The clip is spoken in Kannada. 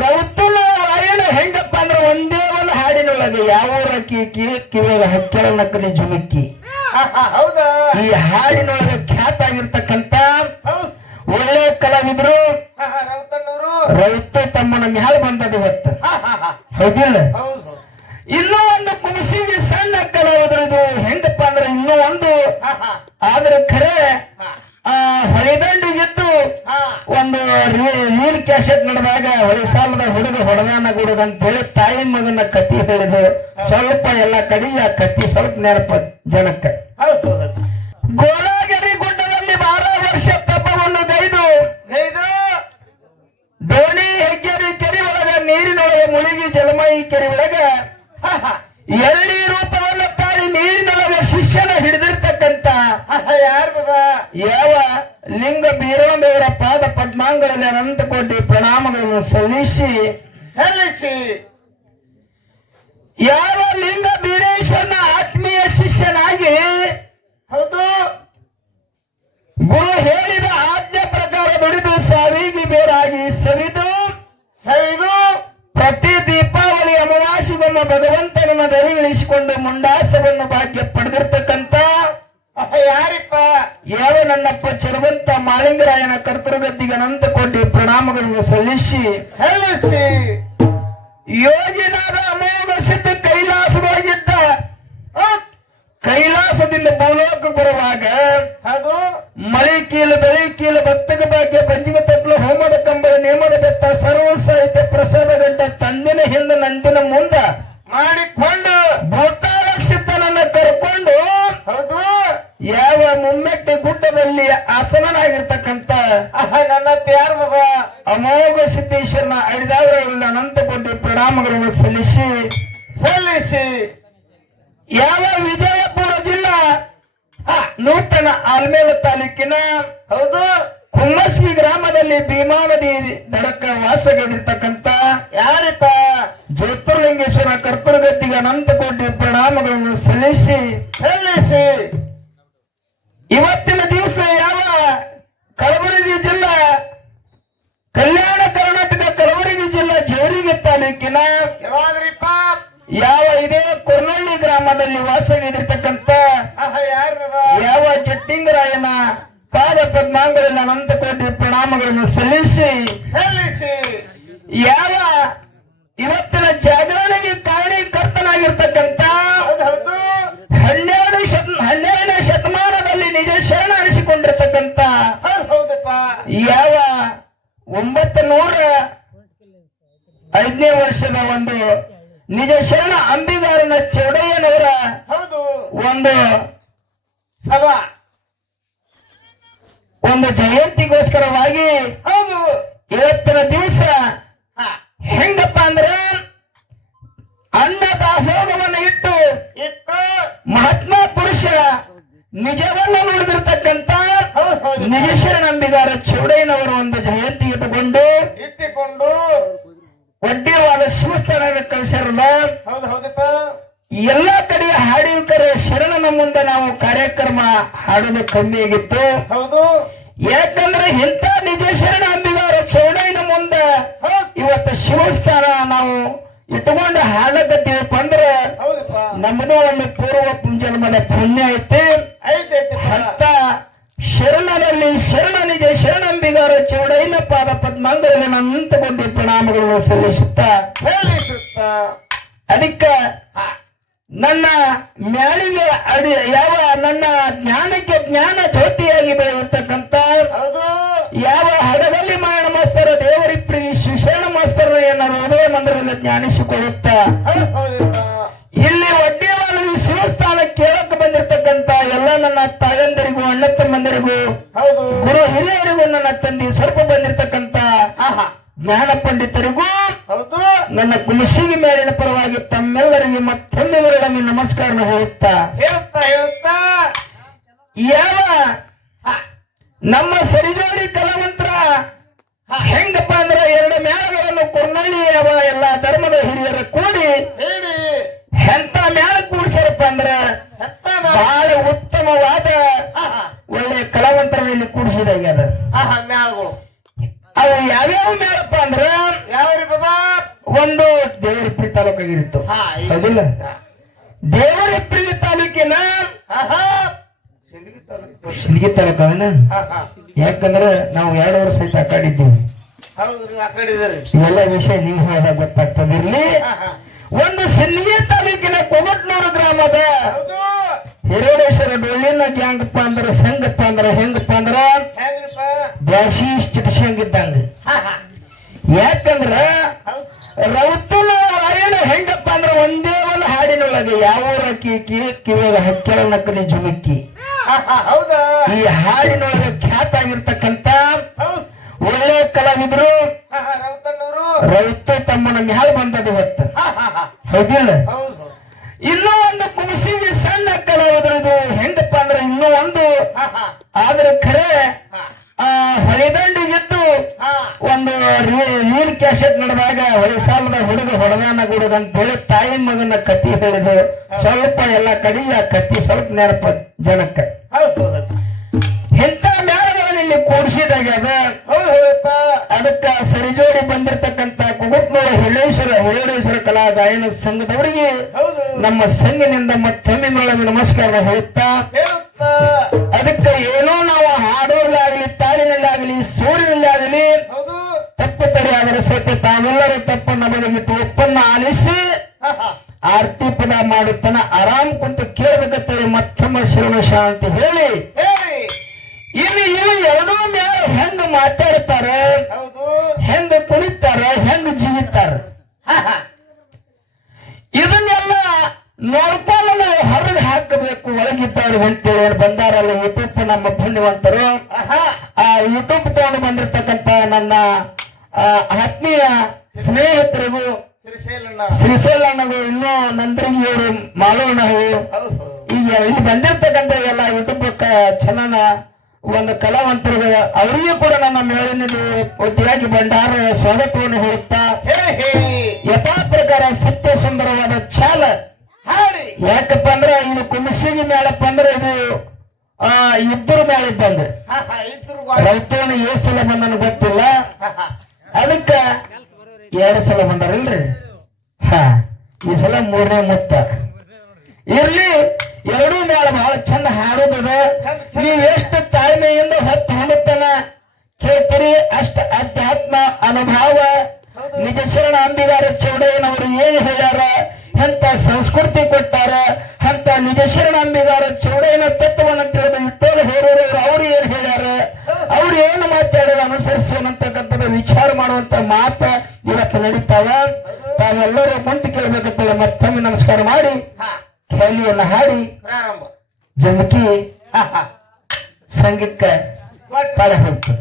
ರೌತನ ವಾಯನ ಹೆಂಗಪ್ಪ ಅಂದ್ರ ಒಂದೇ ಒಂದು ಹಾಡಿನೊಳಗೆ ಯಾವ ಕಿ ಕಿವಿಗೆ ಹಕ್ಕೆಳ ನಕಲಿ ಜುಮುಕಿ ಹೌದಾ? ಈ ಹಾಡಿನೊಳಗೆ ಖ್ಯಾತ ಆಗಿರ್ತಕ್ಕಂತ ಒಳ್ಳೆ ಕಲಾವಿದ್ರು ರವಿತ ರೌತ ತಮ್ಮನ ಮ್ಯಾಲ ಬಂದದ ಇವತ್ತು. ಹೌದಿಲ್ಲ? ಹೌದ್ ಹೌದ್. ಇನ್ನೂ ಒಂದು ಕುಮಸಿಗೆ ಸಣ್ಣ ಕಲಾವಿದ್ರು ಇದು ಹೆಂಗಪ್ಪ ಅಂದ್ರೆ ಇನ್ನೂ ಒಂದು. ಆದ್ರೆ ಖರೆ ಆ ಹೊಳೆದಂಡಿಗಿದ್ದು ಹಾ. ಒಂದು ಮೂಲ ಕ್ಯಾಸೆಟ್ ನಡೆದಾಗ ಹೊಳೆ ಸಾಲದ ಹುಡುಗ ಹೊಡೆದಾನ ಹುಡುಗ ಅಂತ ಹೇಳಿ ತಾಯಿ ಮಗನ ಕತ್ತಿ ಹೇಳಿದ್ರು ಸ್ವಲ್ಪ ಎಲ್ಲ ಕಡಿ ಆ ಕತ್ತಿ ಸ್ವಲ್ಪ ನೆನಪ ಜನಕ್ಕ. ಗೋಳಾಗಿರಿ ಗುಡ್ಡದಲ್ಲಿ ಬಾರ ವರ್ಷ ತಪ್ಪವನ್ನು ಗೈದು. ಗೈದು. ದೋಣಿ ಹೆಗ್ಗೆರಿ ಕೆರೆ ಒಳಗ ನೀರಿನೊಳಗೆ ಮುಳುಗಿ ಜಲಮಾಯಿ ಕೆರೆ ಒಳಗ ಹಾ, ಹಾ, ಯಾರ್ ಬಾಬಾ? ಯಾವ ಲಿಂಗ ಬೀರೋದೇವರ ಪಾದ ಪದ್ಮಾಂಗದಲ್ಲಿ ಅನಂತ ಕೋಟಿ ಪ್ರಣಾಮಗಳನ್ನು ಸಲ್ಲಿಸಿ ಸಲ್ಲಿಸಿ. ಯಾವ ಲಿಂಗ ಬೀರೇಶ್ವರನ ಆತ್ಮೀಯ ಶಿಷ್ಯನಾಗಿ ಹೌದು. ಗುರು ಹೇಳಿದ ಆಜ್ಞೆ ಪ್ರಕಾರ ದುಡಿದು ಸಾವಿಗೆ ಬೇರಾಗಿ ಸವಿದು ಸವಿದು. ಪ್ರತಿ ದೀಪಾವಳಿ ಅಮಾವಾಸ್ಯವನ್ನು ಭಗವಂತನನ್ನು ದರಿಗಳಿಸಿಕೊಂಡು ಮುಂಡಾಸವನ್ನು ಭಾಗ್ಯ ಯಾರಿಪ್ಪ? ಯಾವ ನನ್ನಪ್ಪ ಚರವಂತ ಮಾಳಿಂಗರಾಯನ ಕರ್ತೃಗದ್ದಿಗೆ ಅನಂತ ಕೋಟಿ ಪ್ರಣಾಮಗಳನ್ನು ಸಲ್ಲಿಸಿ. ಸಲ್ಲಿಸಿ. ಯೋಗಿನಾದ ಅಮೋಘ ಸಿದ್ಧ ಕೈಲಾಸದೊಳಗಿದ್ದ ಕೈಲಾಸದಿಂದ ಭೂಲೋಕ ಬರುವಾಗ ಅದು ಮಳೆ ಕೀಲು ಬೆಳೆ ಕೀಲು ಭಕ್ತಕ ಭಾಗ್ಯ ಬಂಜಿಗ ತಪ್ಪಲು ಹೋಮದ ಕಂಬಳ ನೇಮದ ಬೆತ್ತ ಸರ್ವ ಸಾಹಿತ್ಯ ಪ್ರಸಾದ ಗಂಟ ತಂದಿನ ಹಿಂದೆ ನಂದಿನ ಮುಂದ ಮಾಡಿಕೊಂಡು ಭೂತಾಳ ಸಿದ್ಧನನ್ನ ಕರ್ಕೊಂಡು ಹೌದು ಯಾವ ಆಸನಾಗಿರ್ತಕ್ಕಂತ ಆಸನನಾಗಿರ್ತಕ್ಕಂಥ ನನ್ನ ಪ್ಯಾರ ಬಾಬಾ ಅಮೋಘ ಸಿದ್ದೇಶ್ವರನ ಐದಾವರಲ್ಲಿ ಅನಂತ ಕೋಟಿ ಪ್ರಣಾಮಗಳನ್ನು ಸಲ್ಲಿಸಿ ಸಲ್ಲಿಸಿ. ಯಾವ ವಿಜಯಪುರ ಜಿಲ್ಲಾ? ನೂತನ ಆಲ್ಮೇಲ ತಾಲೂಕಿನ ಹೌದು. ಕುಮ್ಮಸ್ಗಿ ಗ್ರಾಮದಲ್ಲಿ ಭೀಮಾ ನದಿ ದಡಕ್ಕ ವಾಸಗೈದಿರ್ತಕ್ಕಂಥ ಯಾರಿಪ್ಪ? ಜ್ಯೋತಿರ್ಲಿಂಗೇಶ್ವರ ಕರ್ತೃಗದ್ದಿಗೆ ಅನಂತ ಕೋಟಿ ಪ್ರಣಾಮಗಳನ್ನು ಸಲ್ಲಿಸಿ. ಸಲ್ಲಿಸಿ. ಇವತ್ತಿನ ಯಾವ ಕಲಬುರಗಿ ಜಿಲ್ಲಾ ಕಲ್ಯಾಣ ಕರ್ನಾಟಕ ಕಲಬುರಗಿ ಜಿಲ್ಲಾ ಜೇವರಿಗೆ ತಾಲೂಕಿನ ಯಾವ ಇದೇ ಕೊರ್ನಳ್ಳಿ ಗ್ರಾಮದಲ್ಲಿ ಬಾಬಾ ಯಾವ ಜಟ್ಟಿಂಗರಾಯನ ಪಾದ ಪದ್ಮಾಂಗದಲ್ಲಿ ಅನಂತ ಕೋಟಿ ಪ್ರಣಾಮಗಳನ್ನು ಸಲ್ಲಿಸಿ ಸಲ್ಲಿಸಿ. ಯಾವ ಇವತ್ತಿನ ಜಾಗರಣೆಗೆ ಕಾರಣೀಕರ್ತನಾಗಿರ್ತಕ್ಕಂಥ ನಿಜ ಶರಣ ಅಂಬಿಗಾರನ ಚೌಡಯ್ಯನವರ ಹೌದು. ಒಂದು ಸಭಾ ಒಂದು ಜಯಂತಿಗೋಸ್ಕರವಾಗಿ ಹೌದು. ಇವತ್ತಿನ ದಿವಸ ಹೆಂಗಪ್ಪ ಅಂದ್ರೆ ಅನ್ನ ದಾಸೋಹವನ್ನು ಇಟ್ಟು ಇಟ್ಟು ಮಹಾತ್ಮ ಪುರುಷ ನಿಜವನ್ನು ಹೌದು ನಿಜಶರ ನಂಬಿಗಾರ ಚೌಡಯ್ಯನವರ ಒಂದು ಜಯಂತಿ ಎಲ್ಲಾ ಕಡೆ ಕರೆ ಶರಣನ ಮುಂದೆ ನಾವು ಕಾರ್ಯಕ್ರಮ ಹಾಡೋದು ಕಮ್ಮಿ ಆಗಿತ್ತು. ಹೌದು. ಯಾಕಂದ್ರೆ ಇಂಥ ನಿಜ ಶರಣ ಅಂಬಿಗಾರ ಚೌಡಯ್ಯನ ಮುಂದೆ ಇವತ್ತು ಶಿವಸ್ಥಾನ ನಾವು ಇಟ್ಕೊಂಡು ಹಾಡಕತ್ತೀವಪ್ಪ ಅಂದ್ರೆ ಹೌದಪ್ಪ. ನಮ್ಮದು ಒಂದು ಪೂರ್ವ ಜನ್ಮದ ಪುಣ್ಯ ಐತೆ. ಅಂತ ಶರಣನಲ್ಲಿ ಶರಣ ನಿಜ ಶರಣಂಬಿಗಾರ ಚೌಡಯ್ಯನ ಪಾದ ಪದ್ಮಾಂಗದಲ್ಲಿ ಬಂದಿ ಪ್ರಣಾಮಗಳನ್ನು ಸಲ್ಲಿಸುತ್ತಾ. ಸಲ್ಲಿಸುತ್ತ. ಅದಕ್ಕ ನನ್ನ ಮ್ಯಾಳಿಗೆ ಅಡಿ ಯಾವ ನನ್ನ ಜ್ಞಾನಕ್ಕೆ ಜ್ಞಾನ ಜ್ಯೋತಿಯಾಗಿ ಬೆಳೆದಿರ್ತಕ್ಕಂಥ ಹೌದು. ಯಾವ ಹಡಗಲ್ಲಿ ಮಾಯಣ ಮಾಸ್ತರ ದೇವರಿ ಪ್ರಿಯ ಮಾಸ್ತರ ಏನಾರು ಹೃದಯ ಮಂದಿರದಲ್ಲಿ ಜ್ಞಾನಿಸಿಕೊಳ್ಳುತ್ತ? ಇಲ್ಲಿ ಒಡ್ಡೇವಾಳಲ್ಲಿ ಶಿವಸ್ಥಾನ ಕೇಳಕ್ಕೆ ಬಂದಿರತಕ್ಕಂತ ಎಲ್ಲ ನನ್ನ ತಾಯಂದರಿಗೂ ಅಣ್ಣ ತಮ್ಮಂದರಿಗೂ ಹೌದು. ಗುರು ಹಿರಿಯರಿಗೂ ನನ್ನ ತಂದೆ ಸ್ವಲ್ಪ ಬಂದಿರತಕ್ಕಂತ ಆಹಾ. ಜ್ಞಾನ ಪಂಡಿತರಿಗೂ ಹೌದು. ನನ್ನ ಗುಣಸಿಗೆ ಮೇಲಿನ ಪರವಾಗಿ ತಮ್ಮೆಲ್ಲರಿಗೂ ಮತ್ತೊಮ್ಮೆ ಮರಳಮ್ಮೆ ನಮಸ್ಕಾರ ಹೇಳುತ್ತಾ? ಹೇಳುತ್ತಾ ಹೇಳುತ್ತಾ? ಯಾವ? ನಮ್ಮ ಸರಿಜೋಡಿ ಕಲಾವಂತರ ಹೆಂಗಪ್ಪ ಅಂದ್ರೆ ಎರಡು ಮೇಳಗಳನ್ನು ಕೊರ್ನಳ್ಳಿ ಯಾವ ಎಲ್ಲ ಧರ್ಮದ ಹಿರಿಯರ ಕೂಡಿ. ಹೇಳಿ. ಎಂತ ಮೇಳ ಕೂಡ್ಸ್ಯಾರಪ್ಪ ಅಂದ್ರೆ ಬಹಳ ಉತ್ತಮವಾದ ಒಳ್ಳೆ ಕಲಾವಂತರಲ್ಲಿ ಕೂಡಿಸಿದಾಗ್ಯದ ಆಹಾ ಮ್ಯಾಳ್ಗಳು. ಅವು ಯಾವ್ಯಾವ ಮೇಳಪ್ಪ ಅಂದ್ರ ಯಾವ್ರಿ ಬಾಬಾ? ಒಂದು ದೇವರಪುರಿ ತಾಲೂಕಾಗಿತ್ತು. ಹಾ. ಈ- ಪ್ರಿಯ ತಾಲೂಕಿನ ಆಹಾ. ಸಿಂದಗಿ ತಾಲೂಕು. ಸಿಂದಗಿ ತಾಲೂಕನ ಹಾ ಹಾ. ನಾವು ಎರಡು ವರ್ಷ ಆಯ್ತು ಆ ಕಡೆ ಇದ್ದೀವಿ. ಇವೆಲ್ಲ ವಿಷಯ ನೀವು ಹೇಳಿದಾಗ ಗೊತ್ತಾಗ್ತದಿರ್ಲಿ. ಒಂದು ಸಿಂದಗಿ ತಾಲೂಕಿನ ಕೊಗಟ್ನೂರು ಗ್ರಾಮದ ಹೌದು. ಹಿರೇಡೇಶ್ವರ ಡೊಳ್ಳಿನ ಗ್ಯಾಂಗಪ್ಪ ಅಂದ್ರೆ ಸಂಗಪ್ಪ ಅಂದ್ರೆ ಹೆಂಗಪ್ಪ ಅಂದ್ರ ಬ್ಯಾಸಿ ಚಿಟಿಸಂಗಿದ್ದಂಗ ಯಾಕಂದ್ರ ಹೌದ್. ಹಾಡಿನೊಳಗೆ ಯಾವ ಊರಕ್ಕಿ ಕಿವಿಯಾಗ ಹಕ್ಕೆಳ ನಕ್ಕಲಿ ಜುಮುಕ್ಕಿ ಹೌದಾ? ಈ ಹಾಡಿನೊಳಗೆ ಖ್ಯಾತ ಆಗಿರ್ತಕ್ಕಂತ ಒಳ್ಳೆ ಕಲಾವಿದರು ರೌತ ತಮ್ಮನ ಮ್ಯಾಲ ಬಂದದ ಇವತ್ತು. ಹೌದಿಲ್ಲ? ಹೌದು ಹೌದು. ಇನ್ನೂ ಒಂದು ಕುಮಸಿಗೆ ಸಣ್ಣ ಕಲಾವಿದರು ಇದು. ಹೆಂಗಪ್ಪ ಅಂದ್ರೆ ಇನ್ನೂ ಒಂದು. ಆದ್ರೆ ಖರೆ ಆ ಹೊಳೆದಂಡಿಗಿದ್ದು ಹಾ ರೀಲ್ ಕ್ಯಾಸೆಟ್ ನಡೆದಾಗ ವಯಸ್ಸಾಲದ ಹುಡುಗ ಹೊಡೆದಾನ ಗುಡುಗ ಅಂತ ಹೇಳಿ ತಾಯಿ ಮಗನ ಕತ್ತಿ ಹೇಳಿದ್ರು. ಸ್ವಲ್ಪ ಎಲ್ಲ ಕಡಿ ಆ ಕತ್ತಿ ಸ್ವಲ್ಪ ನೆನಪ ಜನಕ್ಕ. ಇಂಥ ಇಲ್ಲಿ ಕೂಡಿಸಿದಾಗ ಅದಕ್ಕ ಸರಿಜೋಡಿ ಬಂದಿರತಕ್ಕಂತ ಕುಗುಟ್ನೂರ ಹಿಳ್ಳೇಶ್ವರ ಹಿಳ್ಳೇಶ್ವರ ಕಲಾ ಗಾಯನ ಸಂಘದವರಿಗೆ ನಮ್ಮ ಸಂಘಿನಿಂದ ಮತ್ತೊಮ್ಮೆ ಮೇಳ ನಮಸ್ಕಾರ ಹೇಳುತ್ತಾ. ಅದಕ್ಕೆ ಏನೋ ನಾವು ಹಾಡೋರ್ಲಾಗ್ಲಿ ತಾಳಿನಲ್ಲಾಗ್ಲಿ ತಡೆಯಾದರೆ ಸತ್ಯ ತಾವೆಲ್ಲರೂ ತಪ್ಪನ್ನ ಬದಿಗಿಟ್ಟು ಒಪ್ಪನ್ನ ಆಲಿಸಿ ಆರತಿ ಪದ ಮಾಡುತ್ತಾನ ಆರಾಮ್ ಕುಂತು ಕೇಳಬೇಕಂತೇಳಿ ಮತ್ತೊಮ್ಮೆ ಶಿವನ ಶಾಂತಿ ಹೇಳಿ. ಇಲ್ಲಿ ಇವು ಎರಡೂ ಮೇಲೆ ಹೆಂಗ್ ಮಾತಾಡ್ತಾರೆ ಹೆಂಗ್ ಕುಣಿತಾರೆ ಹೆಂಗ್ ಜೀವಿತಾರೆ. ಇದನ್ನೆಲ್ಲ ನೋಡ್ಕೊಂಡು ನಾವು ಹೊರಗೆ ಹಾಕಬೇಕು ಒಳಗಿದ್ದವ್ರು ಅಂತೇಳಿ ಹೇಳಿ ಬಂದಾರಲ್ಲ ಯೂಟ್ಯೂಬ್ ನಮ್ಮ ಪುಣ್ಯವಂತರು? ಆ ಯೂಟ್ಯೂಬ್ ತಗೊಂಡು ಬಂದಿರತಕ್ಕಂತ ನನ್ನ ಆತ್ಮೀಯ ಸ್ನೇಹಿತರಿಗೂ ಶ್ರೀಶೈಲಣ್ಣ. ಶ್ರೀಶೈಲಣ್ಣಗೂ ಇನ್ನೂ ನಂತರಿಗೆ ಇವರು ಹೌದು. ಹೌದು ಈಗ ಇಲ್ಲಿ ಬಂದಿರ್ತಕ್ಕಂಥ ಎಲ್ಲ ಯೂಟ್ಯೂಬ್ ಚಾನಲ್ ಒಂದು ಕಲಾವಂತರು ಅವರಿಗೂ ಕೂಡ ನನ್ನ ಮೇಳಿನಲ್ಲಿ ಒತ್ತಿಯಾಗಿ ಭಂಡಾರ ಸ್ವಾಗತವನ್ನು ಹೇಳುತ್ತಾ ಹೇಳಿ ಹೇಳಿ ಯಥಾ ಪ್ರಕಾರ ಸತ್ಯ ಸುಂದರವಾದ ಚಾಲ. ಹಾಡಿ. ಯಾಕಪ್ಪ ಅಂದ್ರೆ ಇದು ಕುಮಸಿಗೆ ಮೇಳಪ್ಪ ಅಂದ್ರೆ ಇದು ಆ ಇಬ್ಬರು ಮೇಳ ಇದ್ದಂಗ ಹಾ ಹಾ ಇದ್ರು ರೈತೋಣ ಏಸ್ ಸಲ ಬಂದನ ಗೊತ್ತಿಲ್ಲ. ಎರಡು ಸಲ ಬಂದಾರಲ್ರಿ? ಹಾ. ಈ ಸಲ ಮೂರನೇ ಮುತ್ತ. ಇರ್ಲಿ ಎರಡೂ ಮೇಳ ಬಹಳ ಚಂದ ಹಾಡೋದದ. ನೀವ್ ಎಷ್ಟು ತಾಳ್ಮೆಯಿಂದ ಹೊತ್ತು ಹೊಂಡುತ್ತಾನ ಕೇಳ್ತೀರಿ ಅಷ್ಟ ಅಧ್ಯಾತ್ಮ ಅನುಭವ. ನಿಜ ಶರಣ ಅಂಬಿಗಾರ ಚೌಡಯ್ಯನವರು ಏನ್ ಹೇಳ್ಯಾರ? ಎಂತ ಸಂಸ್ಕೃತಿ ಕೊಟ್ಟಾರ? ಅಂತ ನಿಜ ಶರಣ ಅಂಬಿಗಾರ ಚೌಡಯ್ಯನ ತತ್ವವನ್ನು ತಿಳಿದು ಇಟ್ಟೋಗ ಹೇರೋರು ಅವ್ರು ಏನ್ ಹೇಳ್ಯಾರ? ಅವ್ರು ಏನು ಮಾತಾಡೋದು ಅನುಸರಿಸಿ ಅನ್ನತಕ್ಕಂಥದ್ದು ವಿಚಾರ ಮಾಡುವಂತ ಮಾತ. ನಡೀತಾವ ತಾವೆಲ್ಲರೂ ಕುಂತು ಕೇಳ್ಬೇಕಂತೇಳಿ ಮತ್ತೊಮ್ಮೆ ನಮಸ್ಕಾರ ಮಾಡಿ ಹಾ. ಕೇಳಿಯನ್ನ ಹಾಡಿ ಪ್ರಾರಂಭ. ಜಮಕಿ ಪಾಳೆ ಹೋಗ್ತದೆ